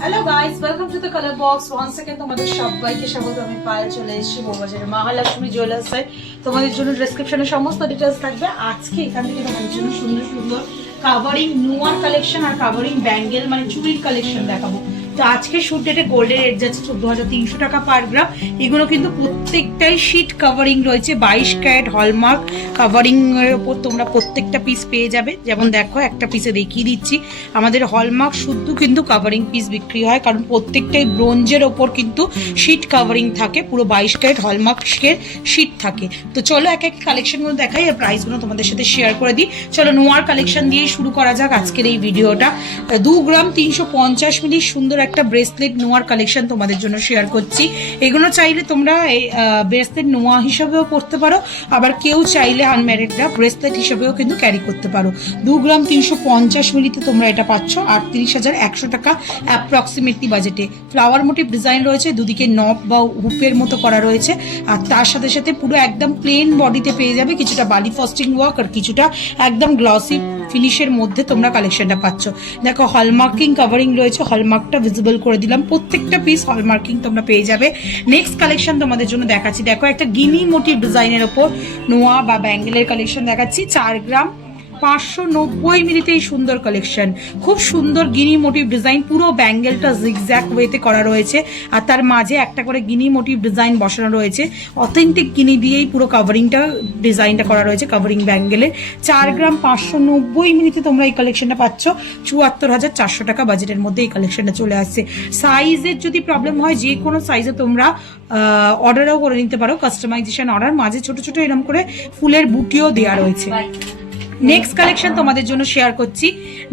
Hello guys, welcome to the colour box. Once second তোমাদের সবাইকে স্বাগত। আমি পায়েল চলে এসেছি বউবাজারে মহালক্ষ্মী জুয়েলার্সে। তোমাদের জন্য ডেসক্রিপশনে সমস্ত ডিটেলস থাকবে। আজকে এখান থেকে তোমাদের জন্য সুন্দর সুন্দর কাভারিং নোয়ার কালেকশন আর কাভারিং ব্যাঙ্গেল মানে চুড়ির কালেকশন দেখাবো। তো আজকে শুট ডেটে গোল্ডের রেট যাচ্ছে 14,300 টাকা পার গ্রাম। এগুলো কিন্তু প্রত্যেকটাই শীট কাভারিং রয়েছে, 22 ক্যারেট হলমার্ক কাভারিং এর উপর তোমরা প্রত্যেকটা পিস পেয়ে যাবে। যেমন দেখো একটা পিসে দেখিয়ে দিচ্ছি, আমাদের হলমার্ক শুদ্ধ কিন্তু কাভারিং পিস বিক্রি হয়, কারণ প্রত্যেকটাই ব্রোঞ্জের ওপর কিন্তু শীট কাভারিং থাকে, পুরো 22 ক্যারেট হলমার্কের শীট থাকে। তো চলো এক এক কালেকশনগুলো দেখাই আর প্রাইসগুলো তোমাদের সাথে শেয়ার করে দিই। চলো নোয়ার কালেকশন দিয়ে শুরু করা যাক আজকের এই ভিডিওটা। 2 গ্রাম 350 মিলি সুন্দর একটা ব্রেসলেট নোয়ার কালেকশন তোমাদের জন্য শেয়ার করছি। এগুলো চাইলে তোমরা ব্রেসলেট নোয়া হিসাবেও পড়তে পারো, আবার কেউ চাইলে আনম্যারিডরা ব্রেসলেট হিসাবেও কিন্তু ক্যারি করতে পারো। 2 গ্রাম 350 মিলিতে তোমরা এটা পাচ্ছ 38,100 টাকা অ্যাপ্রক্সিমেটলি বাজেটে। ফ্লাওয়ার মোটিভ ডিজাইন রয়েছে, দুদিকে নব বা হুপের মতো করা রয়েছে, আর তার সাথে সাথে পুরো একদম প্লেন বডিতে পেয়ে যাবে কিছুটা বালি ফস্টিং ওয়ার্ক আর কিছুটা একদম গ্লসি ফিনিশের মধ্যে তোমরা কালেকশনটা পাচ্ছ। দেখো হলমার্কিং কাভারিং রয়েছে, হলমার্কটা ভিজিবল করে দিলাম, প্রত্যেকটা পিস হলমার্কিং তোমরা পেয়ে যাবে। নেক্সট কালেকশন তোমাদের জন্য দেখাচ্ছি, দেখো একটা গিনি মোটিভ ডিজাইনের ওপর নোয়া বা ব্যাঙ্গেলের কালেকশন দেখাচ্ছি। 4 গ্রাম 590 মিলিতে এই সুন্দর কালেকশন, খুব সুন্দর গিনি মোটিভ ডিজাইন, পুরো ব্যাঙ্গেলটা জিগজ্যাগ ওয়েতে করা রয়েছে আর তার মাঝে একটা করে গিনি মোটিভ ডিজাইন বসানো রয়েছে। অথেন্টিক গিনি দিয়েই পুরো কাভারিংটা ডিজাইনটা করা রয়েছে কাভারিং ব্যাঙ্গেলের। 4 গ্রাম 590 মিলিতে তোমরা এই কালেকশনটা পাচ্ছ 74,400 টাকা বাজেটের মধ্যে এই কালেকশনটা চলে আসছে। সাইজের যদি প্রবলেম হয় যে কোনো সাইজে তোমরা অর্ডারও করে নিতে পারো, কাস্টমাইজেশন অর্ডার। মাঝে ছোট ছোট এরকম করে ফুলের বুটিও দেওয়া রয়েছে। নেক্সট কালেকশন তোমাদের জন্য শেয়ার করছি,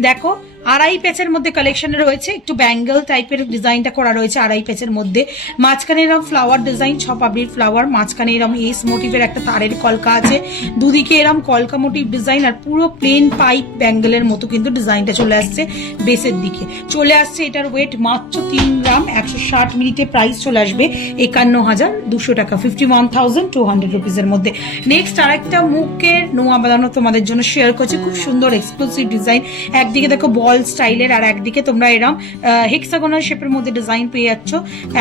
দেখো আড়াই প্যাচের মধ্যে কালেকশনে রয়েছে, একটু ব্যাঙ্গেল টাইপের ডিজাইনটা করা রয়েছে আড়াই প্যাচের মধ্যে। মাঝখানে এরকম ফ্লাওয়ার ডিজাইন, 6 পাপড়ির ফ্লাওয়ার, মাঝখানে এরকম এস মোটিভের একটা তারের কলকা আছে, দুদিকে এরকম কলকা মোটিভ ডিজাইন আর পুরো প্লেন পাইপ ব্যাঙ্গেলের মতো কিন্তু ডিজাইনটা চলে আসছে বেসের দিকে। চলে আসছে এটার ওয়েট মাত্র 3 গ্রাম 160 মিলিতে, প্রাইস চলে আসবে 51,200 টাকা, 51,200 রুপিসের মধ্যে। নেক্সট আরেকটা মুখের নোয়া বাঁধানো তোমাদের জন্য শেয়ার করছি, খুব সুন্দর এক্সক্লুসিভ ডিজাইন। একদিকে দেখো বল স্টাইলের আর একদিকে তোমরা এরকম হেক্সাগোনাল শেপের মধ্যে ডিজাইন পেয়ে যাচ্ছ।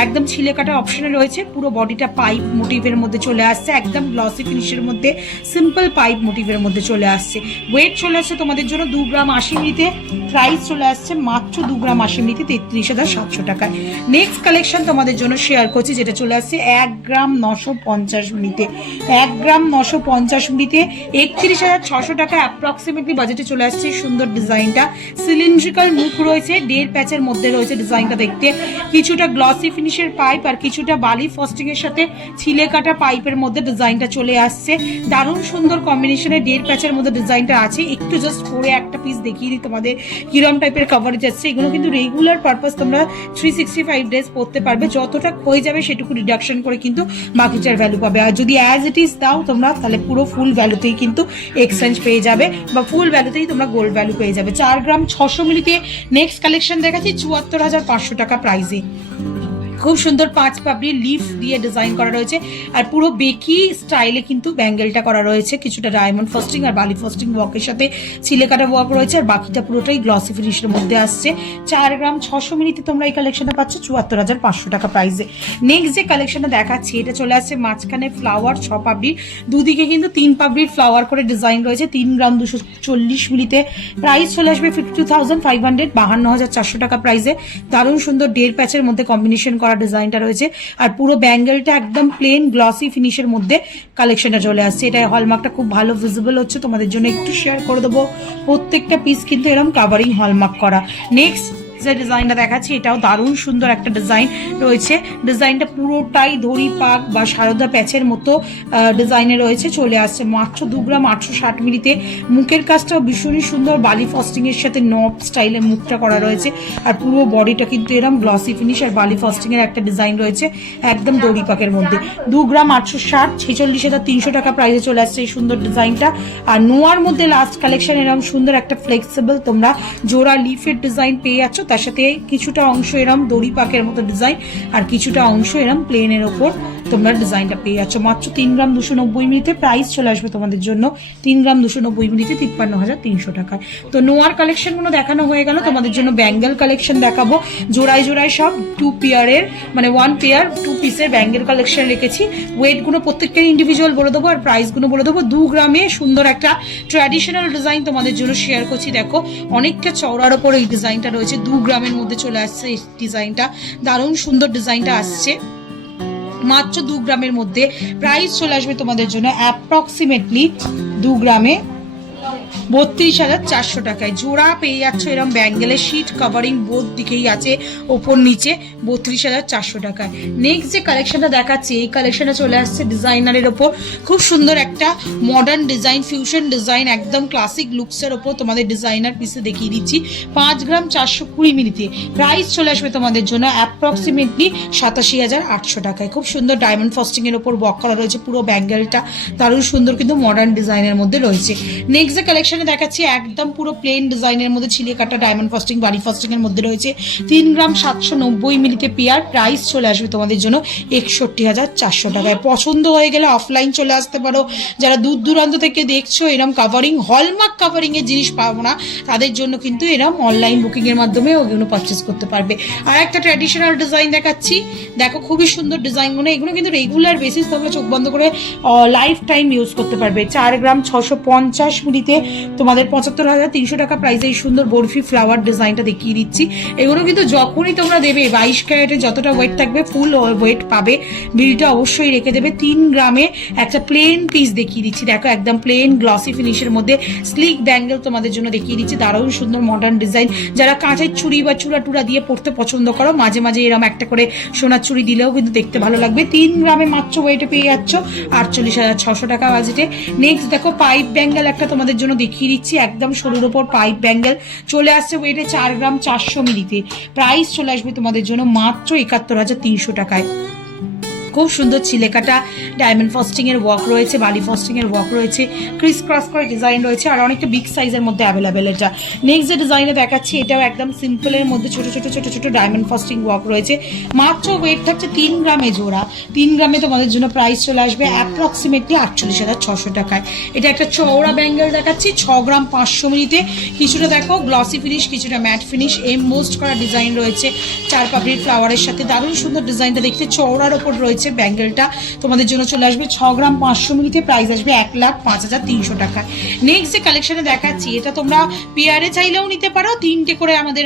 একদম ছিলে কাটা অপশনে রয়েছে, পুরো বডিটা পাইপ মোটিভের মধ্যে চলে আসছে, একদম গ্লসি ফিনিশের মধ্যে সিম্পল পাইপ মোটিভের মধ্যে চলে আসছে। ওয়েট চলে আসছে তোমাদের জন্য 2 গ্রাম 80 মিলিতে, প্রাইস চলে আসছে মাত্র 2 গ্রাম 80 মিলিতে 33,700 টাকায়। নেক্সট কালেকশন তোমাদের জন্য শেয়ার করছি, যেটা চলে আসছে 1 গ্রাম 950 মিলিতে। 1 গ্রাম 950 মিলিতে 31,600 টাকা অ্যাপ্রক্সিমেটলি বাজেটে চলে আসছে সুন্দর ডিজাইনটা। সিলিন্ড্রিক্যাল মুখ রয়েছে, 1.5 প্যাচের মধ্যে রয়েছে ডিজাইনটা দেখতে, কিছুটা গ্লসি ফিনিশের পাইপ আর কিছুটা বালি ফস্টিং এর সাথে ছিলে কাটা পাইপের মধ্যে ডিজাইনটা চলে আসছে। দারুণ সুন্দর কম্বিনেশনে 1.5 প্যাচের মধ্যে ডিজাইনটা আছে। একটু জাস্ট পরে একটা পিস দেখিয়ে দিই তোমাদের কিরম টাইপের কভারেজ আসছে। এগুলো কিন্তু রেগুলার পারপাস তোমরা 365 ডেজ পড়তে পারবে, যতটা হয়ে যাবে সেটুকু রিডাকশন করে কিন্তু বাকিটার ভ্যালু পাবে। আর যদি অ্যাজ ইট ইজ দাও তোমরা, তাহলে পুরো ফুল ভ্যালুতেই কিন্তু এক্সচেঞ্জ পেয়ে যাবে বা ফুল ভ্যালুতেই তোমরা গোল্ড ভ্যালু পেয়ে যাবে। 4 গ্রাম 600 মিলিতে নেক্সট কালেকশন দেখাচ্ছি 74,500 টাকা প্রাইসে। খুব সুন্দর 5 পাপড়ি লিফ দিয়ে ডিজাইন করা রয়েছে আর পুরো বেকি স্টাইলে কিন্তু ব্যাঙ্গেলটা করা রয়েছে, কিছুটা ডায়মন্ড ফস্টিং আর বালি ফস্টিং ওয়ার্কের সাথে ছিলে কাটা ওয়ার্ক রয়েছে আর বাকিটা পুরোটাই গ্লসি ফিনিশের মধ্যে আসছে। 4 গ্রাম 600 মিলিতে তোমরা এই কালেকশনটা পাচ্ছ 74,500 টাকা প্রাইসে। নেক্সট যে কালেকশনটা দেখাচ্ছি, এটা চলে আসছে মাঝখানে ফ্লাওয়ার 6 পাপড়ির, দুদিকে কিন্তু 3 পাপড়ির ফ্লাওয়ার করে ডিজাইন রয়েছে। 3 গ্রাম 240 মিলিতে, প্রাইস চলে আসবে 52,500, 52,400 টাকা প্রাইসে। দারুণ সুন্দর 1.5 প্যাচের মধ্যে কম্বিনেশন করা ডিজাইনটা রয়েছে আর পুরো ব্যাঙ্গেলটা একদম প্লেন গ্লসি ফিনিশের মধ্যে কালেকশনটা চলে আসছে। এটা হলমার্কটা খুব ভালো ভিজিবল হচ্ছে, তোমাদের জন্য একটু শেয়ার করে দেবো। প্রত্যেকটা পিস কিন্তু এরকম কাভারিং হলমার্ক করা। নেক্সট যে ডিজাইনটা দেখাচ্ছি, এটাও দারুণ সুন্দর একটা ডিজাইন রয়েছে। ডিজাইনটা পুরোটাই ধরি পাক বা সারদা প্যাচের মতো ডিজাইনে রয়েছে, চলে আসছে মাত্র 2 গ্রাম 860 মিলিতে। মুখের কাজটাও ভীষণই সুন্দর, বালি ফস্টিং এর সাথে নব স্টাইলে মুখটা করা রয়েছে আর পুরো বডিটা কিন্তু এরকম গ্লসি ফিনিশ আর বালি ফস্টিং এর একটা ডিজাইন রয়েছে একদম দড়ি পাকের মধ্যে। 2 গ্রাম 860, 46,300 টাকা প্রাইসে চলে আসছে এই সুন্দর ডিজাইনটা। আর নোয়ার মধ্যে লাস্ট কালেকশন এরকম সুন্দর একটা ফ্লেক্সিবল তোমরা জোড়া লিফের ডিজাইন পেয়ে যাচ্ছ, তার সাথে কিছুটা অংশ এরম দড়ি পাকের মতো ডিজাইন আর কিছুটা অংশ এরম প্লেনের ওপর তোমরা ডিজাইনটা পেয়ে যাচ্ছ মাত্র 3 গ্রাম 290 মিলিতে। প্রাইস চলে আসবে তোমাদের জন্য 3 গ্রাম 290 মিলিতে 53,300 টাকায়। তো নোয়ার কালেকশন গুলো দেখানো হয়ে গেল, তোমাদের জন্য ব্যাঙ্গেল কালেকশন দেখাবো। জোড়ায় জোড়ায় সব 2 পেয়ারের মানে 1 পেয়ার 2 পিসের ব্যাঙ্গেল কালেকশন রেখেছি। ওয়েট গুলো প্রত্যেকটা ইন্ডিভিজুয়াল বলে দেবো আর প্রাইস গুলো বলে দেবো। 2 গ্রামে সুন্দর একটা ট্র্যাডিশনাল ডিজাইন তোমাদের জন্য শেয়ার করছি। দেখো অনেকটা চওড়ার ওপর এই ডিজাইনটা রয়েছে, 2 গ্রামের মধ্যে চলে আসছে এই ডিজাইনটা। দারুণ সুন্দর ডিজাইনটা আসছে মাত্র 2 গ্রামের মধ্যে। প্রাইস চলে আসবে তোমাদের জন্য অ্যাপ্রক্সিমেটলি 2 গ্রামে 32,400 টাকায়। জোড়া পেয়ে যাচ্ছ এরকম ব্যাঙ্গেলের শিট কাভারিং বোথ দিকেই আছে, ওপর নিচে 32,400 টাকায়। নেক্সট যে কালেকশনটা দেখাচ্ছি এই কালেকশনটা চলে আসছে ডিজাইনারের ওপর। খুব সুন্দর একটা মডার্ন ডিজাইন, ফিউশন ডিজাইন, একদম ক্লাসিক লুকসের ওপর তোমাদের ডিজাইনার পিসে দেখিয়ে দিচ্ছি 5 গ্রাম 420 মিলিতে। প্রাইস চলে আসবে তোমাদের জন্য অ্যাপ্রক্সিমেটলি 87,800 টাকায়। খুব সুন্দর ডায়মন্ড ফস্টিং এর ওপর ওয়ার্ক করা রয়েছে, পুরো ব্যাঙ্গেলটা দারুণ সুন্দর কিন্তু মডার্ন ডিজাইনের মধ্যে রয়েছে। নেক্সট যে কালেকশনে দেখাচ্ছি একদম পুরো প্লেন ডিজাইনের মধ্যে ছিলে কাটা ডায়মন্ড ফস্টিং বাড়ি ফস্টিং এর মধ্যে রয়েছে 3 গ্রাম 790 মিলিতে পেয়ার। প্রাইস চলে আসবে তোমাদের জন্য 61,400 টাকায়। পছন্দ হয়ে গেলে অফলাইন চলে আসতে পারো। যারা দূর দূরান্ত থেকে দেখছো এরম কাভারিং হলমার্ক কাভারিং এর জিনিস পাবো না তাদের জন্য কিন্তু এরম অনলাইন বুকিং এর মাধ্যমে ওগুলো পারচেস করতে পারবে। আর একটা ট্র্যাডিশনাল ডিজাইন দেখাচ্ছি, দেখো খুবই সুন্দর ডিজাইনগুলো। এগুলো কিন্তু রেগুলার বেসিস তোমরা চোখ বন্ধ করে লাইফ টাইম ইউজ করতে পারবে। 4 গ্রাম 650 মিলিতে তোমাদের 75,300 টাকা প্রাইসে এই সুন্দর বরফি ফ্লাওয়ার ডিজাইনটা দেখিয়ে দিচ্ছি। এগুলো কিন্তু যখনই তোমরা দেবে 22 ক্যারেটে যতটা ওয়েট থাকবে ফুল ওয়েট পাবে। বিলটা অবশ্যই রেখে দেবে। 3 গ্রামে একটা প্লেন পিস দেখিয়ে দিচ্ছি, দেখো একদম প্লেন গ্লসি ফিনিশের মধ্যে স্লিক ব্যাঙ্গেল তোমাদের জন্য দেখিয়ে দিচ্ছি। দারুণ সুন্দর মডার্ন ডিজাইন। যারা কাঁচের চুড়ি বা চূড়া টুড়া দিয়ে পড়তে পছন্দ করো, মাঝে মাঝে এরকম একটা করে সোনার চুড়ি দিলেও কিন্তু দেখতে ভালো লাগবে। 3 গ্রামে মাত্র ওয়েটে পেয়ে যাচ্ছ 48,600 টাকা বাজেটে। নেক্সট দেখো পাইপ ব্যাঙ্গেল একটা তোমাদের জন্য দেখিয়ে দিচ্ছি, একদম সরুর ওপর পাইপ ব্যাঙ্গেল চলে আসছে ওয়েটে 4 গ্রাম 400 মিলিতে। প্রাইস চলে আসবে তোমাদের জন্য মাত্র 71,300 টাকায়। খুব সুন্দর ছিলেকাটা ডায়মন্ড ফস্টিং এর ওয়ার্ক রয়েছে, বালি ফস্টিং এর ওয়ার্ক রয়েছে, ক্রিস ক্রস করে ডিজাইন রয়েছে আর অনেকটা বিগ সাইজের মধ্যে অ্যাভেলেবেল এটা। নেক্সট যে ডিজাইনে দেখাচ্ছি এটাও একদম সিম্পল এর মধ্যে ছোট ছোট ছোট ছোট ডায়মন্ড ফস্টিং ওয়ার্ক রয়েছে। মাত্র ওয়েট থাকছে 3 গ্রামে জোড়া। 3 গ্রামে তোমাদের জন্য প্রাইস চলে আসবে অ্যাপ্রক্সিমেটলি 48,600 টাকায়। এটা একটা চওড়া ব্যাঙ্গেল দেখাচ্ছি 6 গ্রাম 500 মিলিতে। কিছুটা দেখো গ্লসি ফিনিশ, কিছুটা ম্যাট ফিনিশ, এমবোসড করা ডিজাইন রয়েছে 4 পাপড়ির ফ্লাওয়ারের সাথে। দারুণ সুন্দর ডিজাইনটা দেখতে চওড়ার ওপর রয়েছে। ব্যাঙ্গেলটা তোমাদের জন্য চলে আসবে 6 গ্রাম 500 মিলিতে। প্রাইস আসবে 1,05,300 টাকা। নেক্সট যে কালেকশনে দেখাচ্ছি এটা তোমরা পেয়ারে চাইলেও নিতে পারো, 3টে করে আমাদের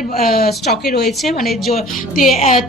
স্টকে রয়েছে, মানে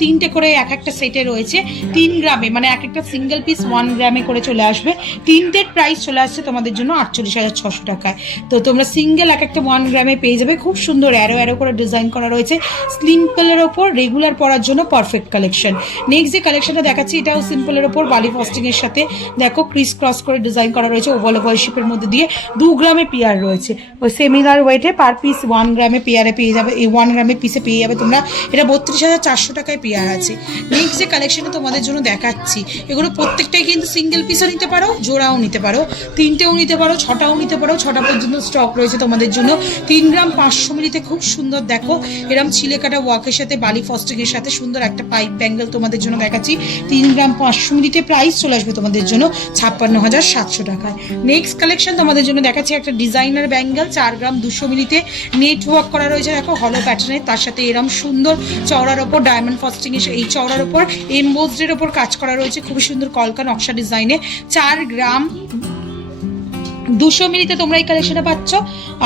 3টে করে এক একটা সেটে রয়েছে 3 গ্রামে, মানে এক একটা সিঙ্গেল পিস 1 গ্রামে করে চলে আসবে। 3টের প্রাইস চলে আসছে তোমাদের জন্য 48,600 টাকায়। তো তোমরা সিঙ্গেল এক একটা 1 গ্রামে পেয়ে যাবে। খুব সুন্দর অ্যারো অ্যারো করে ডিজাইন করা রয়েছে সিম্পলের ওপর, রেগুলার পরার জন্য পারফেক্ট কালেকশন। নেক্সট যে কালেকশনটা দেখাচ্ছি এটাও সিম্পলের ওপর বালি ফস্টিং এর সাথে দেখো ক্রিস ক্রস করে ডিজাইন করা রয়েছে ওভাল ওভাল শেপের মধ্যে দিয়ে। 2 গ্রামে পেয়ার রয়েছে, ওই সেমিনার ওয়েটে পার পিস 1 গ্রামে পেয়ারে পেয়ে যাবে। এই 1 গ্রামে পিসে পেয়ে যাবে তোমরা। এটা 32,400 টাকায় পেয়ার আছে। নেক্সট যে কালেকশনে তোমাদের জন্য দেখাচ্ছি এগুলো প্রত্যেকটাই কিন্তু সিঙ্গেল পিসও নিতে পারো, জোড়াও নিতে পারো, 3টেও নিতে পারো, 6টাও নিতে পারো। 6টা পর্যন্ত স্টক রয়েছে তোমাদের জন্য। 3 গ্রাম 500 মিলিতে খুব সুন্দর দেখো এরম ছিলেকাটা ওয়ার্কের সাথে বালি ফস্টিং এর সাথে সুন্দর একটা পাইপ ব্যাঙ্গেল তোমাদের জন্য দেখাচ্ছি 3 গ্রাম 500 মিলিতে। প্রাইস চলে আসবে তোমাদের জন্য 56,700 টাকায়। নেক্সট কালেকশন তোমাদের জন্য দেখাচ্ছি একটা ডিজাইনার ব্যাঙ্গেল 4 গ্রাম 200 মিলিতে নেটওয়ার্ক করা রয়েছে দেখো হলো প্যাটার্নের, তার সাথে এরম সুন্দর চওড়ার ওপর ডায়মন্ড ফস্টিং এর এই চওড়ার ওপর এমবোসডের ওপর কাজ করা রয়েছে খুবই সুন্দর কলকা নকশা ডিজাইনে। 4 গ্রাম 200 মিলিতে তোমরা এই কালেকশনটা পাচ্ছ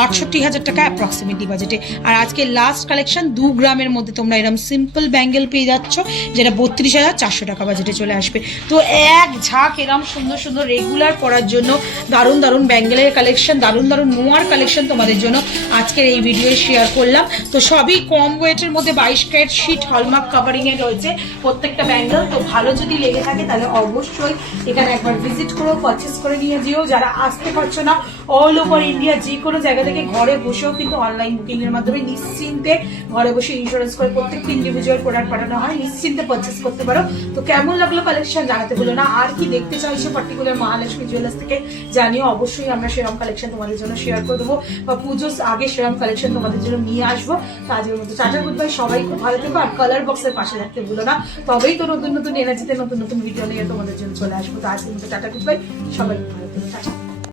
68,000 টাকা অ্যাপ্রক্সিমেটলি বাজেটে। আর আজকে লাস্ট কালেকশন 2 গ্রামের মধ্যে তোমরা এরকম সিম্পল ব্যাঙ্গেল পেয়ে যাচ্ছ যেটা 32,400 টাকা বাজেটে চলে আসবে। তো এক ঝাঁক এরকম সুন্দর সুন্দর রেগুলার পরার জন্য দারুণ দারুণ ব্যাঙ্গেলের কালেকশন, দারুণ দারুণ নোয়ার কালেকশন তোমাদের জন্য আজকের এই ভিডিওয়ে শেয়ার করলাম। তো সবই কম ওয়েটের মধ্যে 22 ক্যারেট শিট হলমার্ক কাভারিং এ রয়েছে প্রত্যেকটা ব্যাঙ্গেল। তো ভালো যদি লেগে থাকে তাহলে অবশ্যই এখানে একবার ভিজিট করো, পারচেস করে নিয়ে যেও। যারা আসতে পারছো করছো না, অল ওভার ইন্ডিয়া যে কোনো জায়গা থেকে ঘরে বসেও কিন্তু অনলাইন বুকিং এর মাধ্যমে নিশ্চিন্তে ঘরে বসে ইন্স্যুরেন্স করে প্রত্যেকটা ইন্ডিভিজুয়াল প্রোডাক্ট পাঠানো হয়, নিশ্চিন্তে পারচেস করতে পারো। তো কেমন লাগলো কালেকশন জানাতে ভুলো না, আর কি দেখতে চাইছো পার্টিকুলার মহালক্ষ্মী জুয়েলার্স থেকে জানিও, অবশ্যই আমরা সেরকম কালেকশন তোমাদের জন্য শেয়ার করে দেবো, বা পুজোর আগে সেরকম কালেকশন তোমাদের জন্য নিয়ে আসবো। তো আজকের মতো টাটা গুড বাই, সবাই খুব ভালো থেকো, আর কালার বক্সের পাশে থাকতে ভুলো না, তবেই তো নতুন নতুন এনার্জিতে নতুন নতুন ভিডিও নিয়ে তোমাদের জন্য চলে আসবো। তো আজকের মতো টাটা গুড বাই, সবাই খুব ভালো থেকো, টাটা।